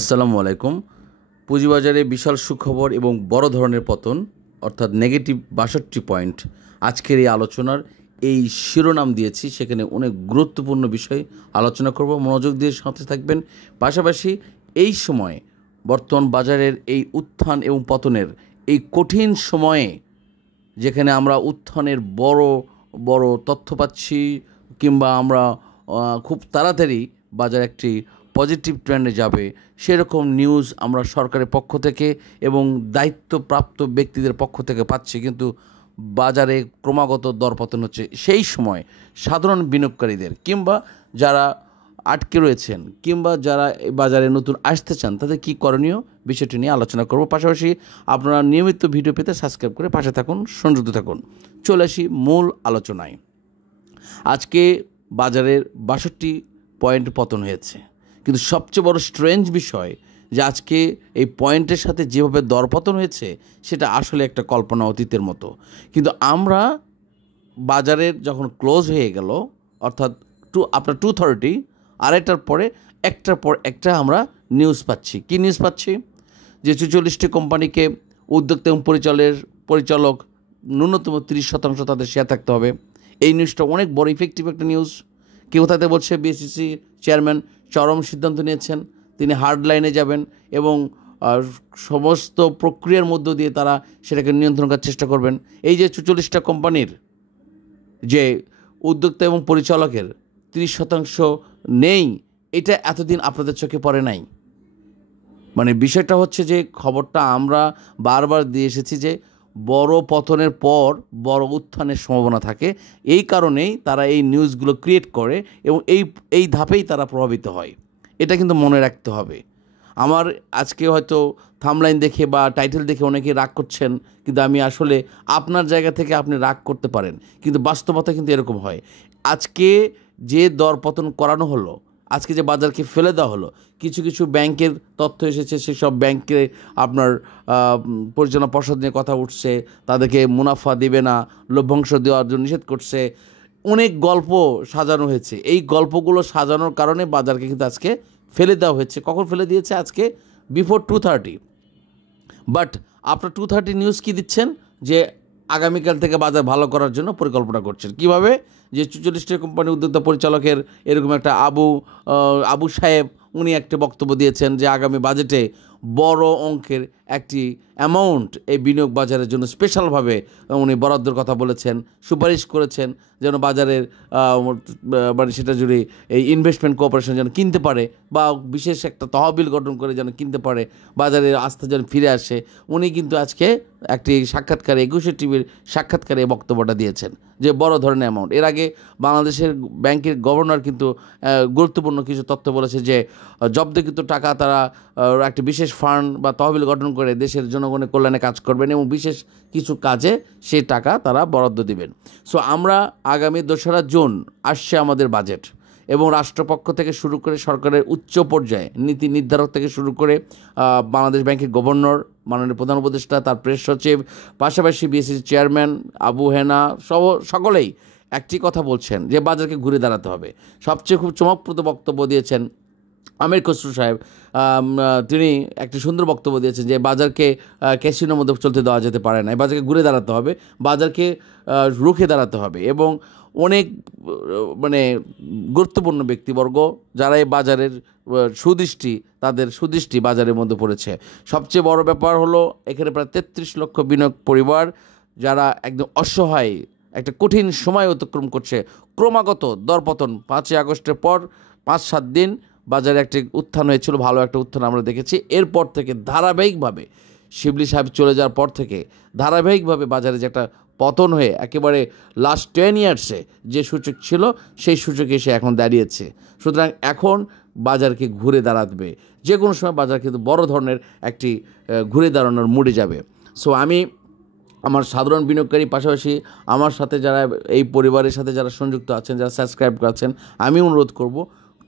আসসালামু আলাইকুম। পুঁজিবাজারে বিশাল সুখবর এবং বড় ধরনের পতন অর্থাৎ নেগেটিভ ৬২ পয়েন্ট। আজকের এই আলোচনার এই শিরোনাম দিয়েছি, সেখানে অনেক গুরুত্বপূর্ণ বিষয় আলোচনা করব। মনোযোগ দিয়ে সাথে থাকবেন। পাশাপাশি এই সময়ে বর্তমান বাজারের এই উত্থান এবং পতনের এই কঠিন সময়ে যেখানে আমরা উত্থানের বড় বড় তথ্য পাচ্ছি, কিংবা আমরা খুব তাড়াতাড়ি বাজার একটি পজিটিভ ট্রেন্ডে যাবে, সেরকম নিউজ আমরা সরকারের পক্ষ থেকে এবং দায়িত্বপ্রাপ্ত ব্যক্তিদের পক্ষ থেকে পাচ্ছি, কিন্তু বাজারে ক্রমাগত দরপতন হচ্ছে। সেই সময় সাধারণ বিনিয়োগকারীদের কিংবা যারা আটকে রয়েছেন কিংবা যারা বাজারে নতুন আসতে চান, তাদের কী করণীয়, বিষয়টি নিয়ে আলোচনা করব। পাশাপাশি আপনারা নিয়মিত ভিডিও পেতে সাবস্ক্রাইব করে পাশে থাকুন, সংযুক্ত থাকুন। চলে আসি মূল আলোচনায়। আজকে বাজারের ৬২ পয়েন্ট পতন হয়েছে, কিন্তু সবচেয়ে বড় স্ট্রেঞ্জ বিষয় যে আজকে এই পয়েন্টের সাথে যেভাবে দরপতন হয়েছে সেটা আসলে একটা কল্পনা অতীতের মতো। কিন্তু আমরা বাজারের যখন ক্লোজ হয়ে গেল, অর্থাৎ আপনার 2:30, আড়াইটার পরে একটার পর একটা আমরা নিউজ পাচ্ছি। কী নিউজ পাচ্ছি? যে ৪৪টি কোম্পানিকে উদ্যোক্তা এবং পরিচালক ন্যূনতম 30% তাদের শেয়ার থাকতে হবে। এই নিউজটা অনেক বড় ইফেক্টিভ একটা নিউজ। কেউ তাতে বলছে বিএসইসি চেয়ারম্যান চরম সিদ্ধান্ত নিয়েছেন, তিনি হার্ড লাইনে যাবেন এবং সমস্ত প্রক্রিয়ার মধ্য দিয়ে তারা সেটাকে নিয়ন্ত্রণ করার চেষ্টা করবেন। এই যে ৪৪টা কোম্পানির যে উদ্যোক্তা এবং পরিচালকের 30% নেই, এটা এতদিন আপনাদের চোখে পড়ে নাই। মানে বিষয়টা হচ্ছে যে খবরটা আমরা বারবার দিয়ে এসেছি যে বড় পতনের পর বড় উত্থানের সম্ভাবনা থাকে। এই কারণেই তারা এই নিউজগুলো ক্রিয়েট করে এবং এই ধাপেই তারা প্রভাবিত হয়। এটা কিন্তু মনে রাখতে হবে। আমার আজকে হয়তো থামলাইন দেখে বা টাইটেল দেখে অনেকে রাগ করছেন, কিন্তু আমি আসলে আপনার জায়গা থেকে আপনি রাগ করতে পারেন, কিন্তু বাস্তবতা কিন্তু এরকম হয়। আজকে যে দর পতন করানো হলো, আজকে যে বাজারকে ফেলে দেওয়া হলো, কিছু কিছু ব্যাংকের তথ্য এসেছে, সেসব ব্যাংকে আপনার পরিচালনা পর্ষদ নিয়ে কথা উঠছে, তাদেরকে মুনাফা দেবে না, লভ্যাংশ দেওয়ার জন্য নিষেধ করছে। অনেক গল্প সাজানো হয়েছে। এই গল্পগুলো সাজানোর কারণে বাজারকে কিন্তু আজকে ফেলে দেওয়া হয়েছে। কখন ফেলে দিয়েছে? আজকে বিফোর 2:30। বাট আপনার 2:30 নিউজ কী দিচ্ছেন? যে আগামীকাল থেকে বাজার ভালো করার জন্য পরিকল্পনা করছেন। কিভাবে? যে ৪৪টি কোম্পানি উদ্যোক্তা পরিচালকের এরকম একটা আবু সাহেব উনি একটা বক্তব্য দিয়েছেন যে আগামী বাজেটে বড় অঙ্কের একটি অ্যামাউন্ট এই বিনিয়োগ বাজারের জন্য স্পেশালভাবে উনি বরাদ্দর কথা বলেছেন, সুপারিশ করেছেন যেন বাজারের মানে সেটা জুড়ে এই ইনভেস্টমেন্ট কোঅপারেশন যেন কিনতে পারে, বা বিশেষ একটা তহবিল গঠন করে যেন কিনতে পারে, বাজারের আস্থা যেন ফিরে আসে। উনি কিন্তু আজকে একটি সাক্ষাৎকারে ২১ টিভির সাক্ষাৎকারে এই বক্তব্যটা দিয়েছেন যে বড় ধরনের অ্যামাউন্ট। এর আগে বাংলাদেশের ব্যাংকের গভর্নর কিন্তু গুরুত্বপূর্ণ কিছু তথ্য বলেছে যে জব্দকৃত টাকা তারা একটি বিশেষ ফান্ড বা তহবিল গঠন করে দেশের জনগণের কল্যাণে কাজ করবেন এবং বিশেষ কিছু কাজে সেই টাকা তারা বরাদ্দ দিবেন। সো আমরা আগামী ২রা জুন আসছে আমাদের বাজেট, এবং রাষ্ট্রপক্ষ থেকে শুরু করে সরকারের উচ্চ পর্যায়ে নীতি নির্ধারক থেকে শুরু করে বাংলাদেশ ব্যাংকের গভর্নর, মাননীয় প্রধান উপদেষ্টা, তার প্রেস সচিব, পাশাপাশি বিএসইসি চেয়ারম্যান আবু হেনা সকলেই একটি কথা বলছেন যে বাজারকে ঘুরে দাঁড়াতে হবে। সবচেয়ে খুব চমকপ্রদ বক্তব্য দিয়েছেন আমির খসরু সাহেব। তিনি একটি সুন্দর বক্তব্য দিয়েছেন যে বাজারকে ক্যাসিনোর মধ্যে চলতে দেওয়া যেতে পারে না, বাজারকে ঘুরে দাঁড়াতে হবে, বাজারকে রুখে দাঁড়াতে হবে। এবং অনেক মানে গুরুত্বপূর্ণ ব্যক্তিবর্গ যারা এই বাজারের তাদের সুদৃষ্টি বাজারের মধ্যে পড়েছে। সবচেয়ে বড় ব্যাপার হলো এখানে প্রায় ৩৩ লক্ষ বিনিয়োগ পরিবার যারা একদম অসহায় একটা কঠিন সময় অতিক্রম করছে। ক্রমাগত দরপতন ৫ই আগস্টের পর ৫-৭ দিন বাজারে একটি উত্থান হয়েছিল, ভালো একটা উত্থান আমরা দেখেছি। এরপর থেকে ধারাবাহিকভাবে শিবলি সাহেব চলে যাওয়ার পর থেকে ধারাবাহিকভাবে বাজারে যে একটা পতন হয়ে একেবারে লাস্ট 10 ইয়ার্সে যে সূচক ছিল সেই সূচকে এসে এখন দাঁড়িয়েছে। সুতরাং এখন বাজারকে ঘুরে দাঁড়াবে, যে কোনো সময় বাজার কিন্তু বড় ধরনের একটি ঘুরে দাঁড়ানোর মুডে যাবে। সো আমি আমার সাধারণ বিনিয়োগকারী, পাশাপাশি আমার সাথে যারা এই পরিবারের সাথে যারা সংযুক্ত আছেন, যারা সাবস্ক্রাইব করেছেন, আমি অনুরোধ করব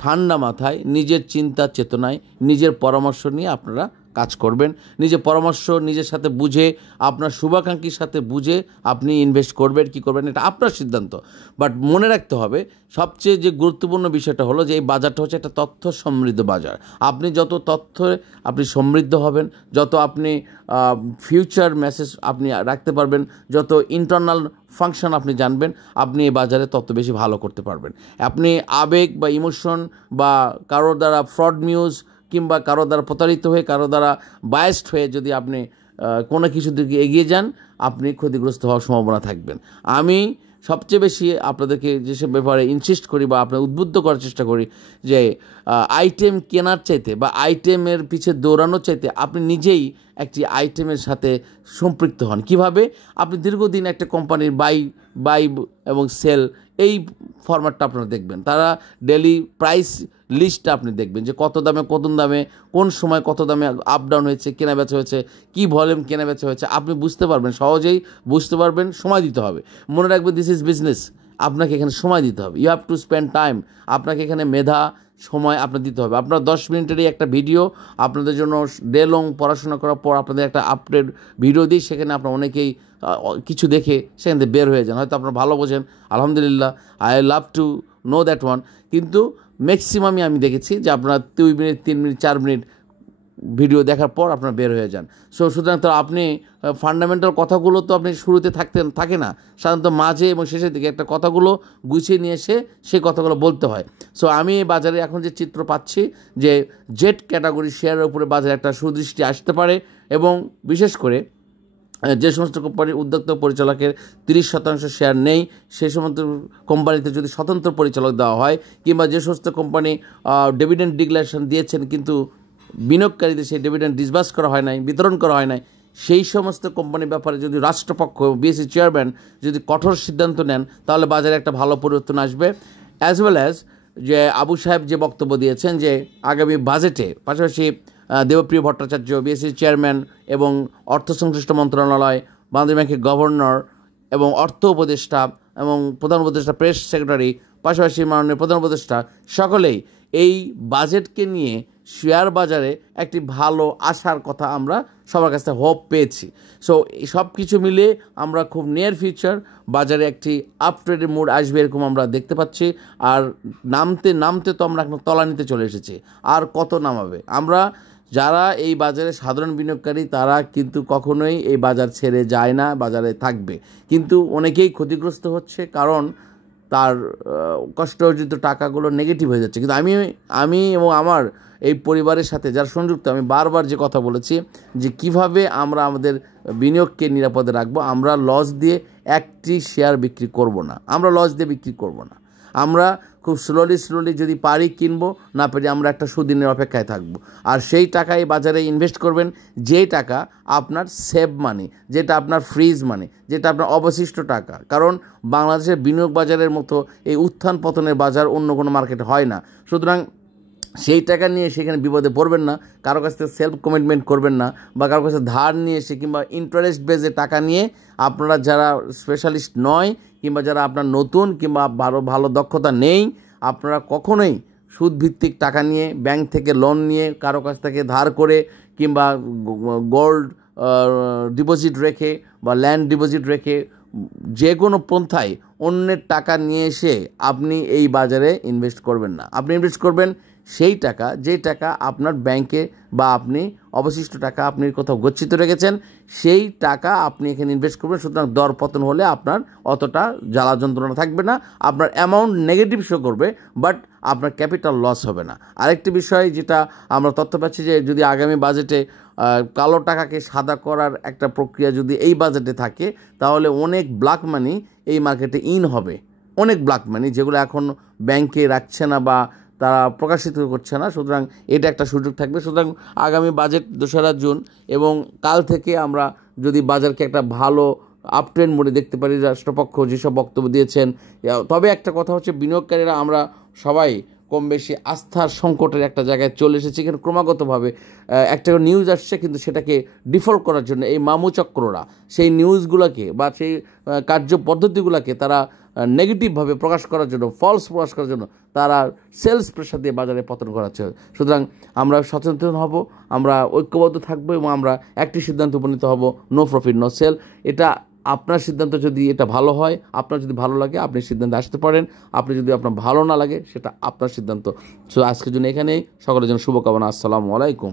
ঠান্ডা মাথায় নিজের চিন্তা চেতনায় নিজের পরামর্শ নিয়ে আপনারা কাজ করবেন, নিজের পরামর্শ নিজের সাথে বুঝে, আপনার শুভাকাঙ্ক্ষীর সাথে বুঝে আপনি ইনভেস্ট করবেন কি করবেন এটা আপনার সিদ্ধান্ত। বাট মনে রাখতে হবে সবচেয়ে যে গুরুত্বপূর্ণ বিষয়টা হলো যে এই বাজারটা হচ্ছে একটা তথ্য সমৃদ্ধ বাজার। আপনি যত তথ্যে আপনি সমৃদ্ধ হবেন, যত আপনি ফিউচার মেসেজ আপনি রাখতে পারবেন, যত ইন্টারনাল ফাংশন আপনি জানবেন, আপনি এই বাজারে তত বেশি ভালো করতে পারবেন। আপনি আবেগ বা ইমোশন বা কারোর দ্বারা ফ্রড নিউজ কিংবা কারো দ্বারা প্রতারিত হয়ে, কারো দ্বারা বায়াসড হয়ে যদি আপনি কোনো কিছু দিকে এগিয়ে যান, আপনি ক্ষতিগ্রস্ত হওয়ার সম্ভাবনা থাকবেন। আমি সবচেয়ে বেশি আপনাদেরকে যেসব ব্যাপারে ইনসিস্ট করি বা আপনার উদ্বুদ্ধ করার চেষ্টা করি যে আইটেম কেনার চাইতে বা আইটেমের পিছে দৌড়ানোর চাইতে আপনি নিজেই একটি আইটেমের সাথে সম্পৃক্ত হন। কিভাবে? আপনি দীর্ঘদিন একটা কোম্পানির বাই এবং সেল এই ফরম্যাটটা আপনারা দেখবেন, তারা ডেলি প্রাইস লিস্টটা আপনি দেখবেন যে কত দামে কোন সময় কত দামে আপ ডাউন হয়েছে, কেনা বেচা হয়েছে, কী ভলিউম কেনা বেচা হয়েছে, আপনি বুঝতে পারবেন, সহজেই বুঝতে পারবেন। সময় দিতে হবে, মনে রাখবেন দিস ইজ বিজনেস, আপনাকে এখানে সময় দিতে হবে। You have to spend time, আপনাকে এখানে মেধা সময় আপনার দিতে হবে। আপনার 10 মিনিটেরই একটা ভিডিও আপনাদের জন্য ডে লং পড়াশোনা করার পর আপনাদের একটা আপডেট ভিডিও দিই, সেখানে আপনার অনেকেই কিছু দেখে সেখান থেকে বের হয়ে যান। হয়তো আপনারা ভালো বোঝেন, আলহামদুলিল্লাহ, I love to know that one. কিন্তু ম্যাক্সিমামই আমি দেখেছি যে আপনারা 2 মিনিট 3 মিনিট 4 মিনিট ভিডিও দেখার পর আপনারা বের হয়ে যান। সুতরাং তো আপনি ফান্ডামেন্টাল কথাগুলো তো আপনি শুরুতে থাকে না, সাধারণত মাঝে এবং শেষের দিকে একটা কথাগুলো গুছিয়ে নিয়ে এসে সেই কথাগুলো বলতে হয়। আমি বাজারে এখন যে চিত্র পাচ্ছি যে জেড ক্যাটাগরি শেয়ারের উপরে বাজারে একটা সুদৃষ্টি আসতে পারে, এবং বিশেষ করে যে সমস্ত কোম্পানির উদ্যোক্তা পরিচালকের 30% শেয়ার নেই, সেই সমস্ত কোম্পানিতে যদি স্বতন্ত্র পরিচালক দেওয়া হয়, কিংবা যে সমস্ত কোম্পানি ডিভিডেন্ড ডিক্লারেশন দিয়েছেন কিন্তু বিনিয়োগকারীদের সেই ডিভিডেন্ড ডিসবার্স করা হয় নাই, বিতরণ করা হয় নাই, সেই সমস্ত কোম্পানির ব্যাপারে যদি রাষ্ট্রপক্ষ বিএসসি চেয়ারম্যান যদি কঠোর সিদ্ধান্ত নেন, তাহলে বাজারে একটা ভালো পরিবর্তন আসবে। অ্যাজ ওয়েল অ্যাজ যে আবু সাহেব যে বক্তব্য দিয়েছেন যে আগামী বাজেটে পাশাপাশি দেবপ্রিয় ভট্টাচার্য বিএসসি চেয়ারম্যান এবং অর্থ সংশ্লিষ্ট মন্ত্রণালয়, বাংলাদেশ ব্যাংকের গভর্নর এবং অর্থ উপদেষ্টা এবং প্রধান উপদেষ্টা প্রেস সেক্রেটারি, পাশাপাশি মাননীয় প্রধান উপদেষ্টা, সকলেই এই বাজেটকে নিয়ে শেয়ার বাজারে একটি ভালো আশার কথা আমরা সবার কাছে হোপ পেয়েছি। সব কিছু মিলিয়ে আমরা খুব নিয়ার ফিউচার বাজারে একটি আপট্রেডের মুড আসবে এরকম আমরা দেখতে পাচ্ছি। আর নামতে তো আমরা এখন তলানিতে চলে এসেছি, আর কত নামাবে? আমরা যারা এই বাজারে সাধারণ বিনিয়োগকারী তারা কিন্তু কখনোই এই বাজার ছেড়ে যায় না, বাজারে থাকবে, কিন্তু অনেকেই ক্ষতিগ্রস্ত হচ্ছে, কারণ তার কষ্ট অর্জিত টাকাগুলো নেগেটিভ হয়ে যাচ্ছে। কিন্তু আমি এবং আমার এই পরিবারের সাথে যারা সংযুক্ত, আমি বারবার যে কথা বলেছি যে কিভাবে আমরা আমাদের বিনিয়োগকে নিরাপদে রাখবো। আমরা লস দিয়ে একটি শেয়ার বিক্রি করব না, আমরা খুব স্লোলি যদি পারি কিনবো, না পারি আমরা একটা সুদিনের অপেক্ষায় থাকবো। আর সেই টাকায় বাজারে ইনভেস্ট করবেন, যে টাকা আপনার সেভ মানি, যেটা আপনার ফ্রিজ মানি, যেটা আপনার অবশিষ্ট টাকা। কারণ বাংলাদেশের বিনিয়োগ বাজারের মতো এই উত্থান পতনের বাজার অন্য কোনো মার্কেটে হয় না। সুতরাং সেই টাকা নিয়ে সেখানে বিপদে পড়বেন না, কারো কাছ থেকে সেলফ কমিটমেন্ট করবেন না, বা কারো কাছে ধার নিয়ে এসে কিংবা ইন্টারেস্ট বেজে টাকা নিয়ে আপনারা যারা স্পেশালিস্ট নয় কিংবা যারা আপনার নতুন কিংবা ভালো দক্ষতা নেই, আপনারা কখনোই সুদভিত্তিক টাকা নিয়ে ব্যাংক থেকে লোন নিয়ে কারো কাছ থেকে ধার করে কিংবা গোল্ড ডিপোজিট রেখে বা ল্যান্ড ডিপোজিট রেখে যে কোনো পন্থায় অন্যের টাকা নিয়ে এসে আপনি এই বাজারে ইনভেস্ট করবেন না। আপনি ইনভেস্ট করবেন সেই টাকা, যে টাকা আপনার ব্যাংকে বা আপনি অবশিষ্ট টাকা আপনি কোথাও গচ্ছিত রেখেছেন, সেই টাকা আপনি এখানে ইনভেস্ট করবেন। সুতরাং দর পতন হলে আপনার অতটা জ্বালা যন্ত্রণা থাকবে না, আপনার অ্যামাউন্ট নেগেটিভ শো করবে, বাট আপনার ক্যাপিটাল লস হবে না। আরেকটি বিষয় যেটা আমরা তথ্য পাচ্ছি যে যদি আগামী বাজেটে কালো টাকাকে সাদা করার একটা প্রক্রিয়া যদি এই বাজেটে থাকে, তাহলে অনেক ব্ল্যাক মানি এই মার্কেটে হবে, অনেক ব্ল্যাক মানি যেগুলো এখন ব্যাংকে রাখছে না বা তারা প্রকাশিত করছে না। সুতরাং এটা একটা সুযোগ থাকবে। সুতরাং আগামী বাজেট 2রা জুন এবং কাল থেকে আমরা যদি বাজারকে একটা ভালো আপট্রেন্ড মোডে দেখতে পারি, রাষ্ট্রপক্ষ যেসব বক্তব্য দিয়েছেন। তবে একটা কথা হচ্ছে, বিনিয়োগকারীরা আমরা সবাই কম বেশি আস্থার সংকটের একটা জায়গায় চলে এসেছে। কিন্তু ক্রমাগতভাবে একটা নিউজ আসছে, কিন্তু সেটাকে ডিফল্ট করার জন্য এই মামুচক্ররা সেই নিউজগুলোকে বা সেই কার্য পদ্ধতিগুলোকে তারা নেগেটিভভাবে প্রকাশ করার জন্য, ফলস প্রকাশ করার জন্য তারা সেলস প্রেশার দিয়ে বাজারে পতন করাচ্ছে। সুতরাং আমরা সচেতন হব, আমরা ঐক্যবদ্ধ থাকবো এবং আমরা একটি সিদ্ধান্ত উপনীত হব, নো প্রফিট নো সেল। এটা আপনার সিদ্ধান্ত, যদি এটা ভালো হয়, আপনার যদি ভালো লাগে আপনি সিদ্ধান্তে আসতে পারেন, আপনি যদি আপনার ভালো না লাগে সেটা আপনার সিদ্ধান্ত। সো আজকের জন্য এখানেই, সকলের জন্য শুভকামনা। আসসালামু আলাইকুম।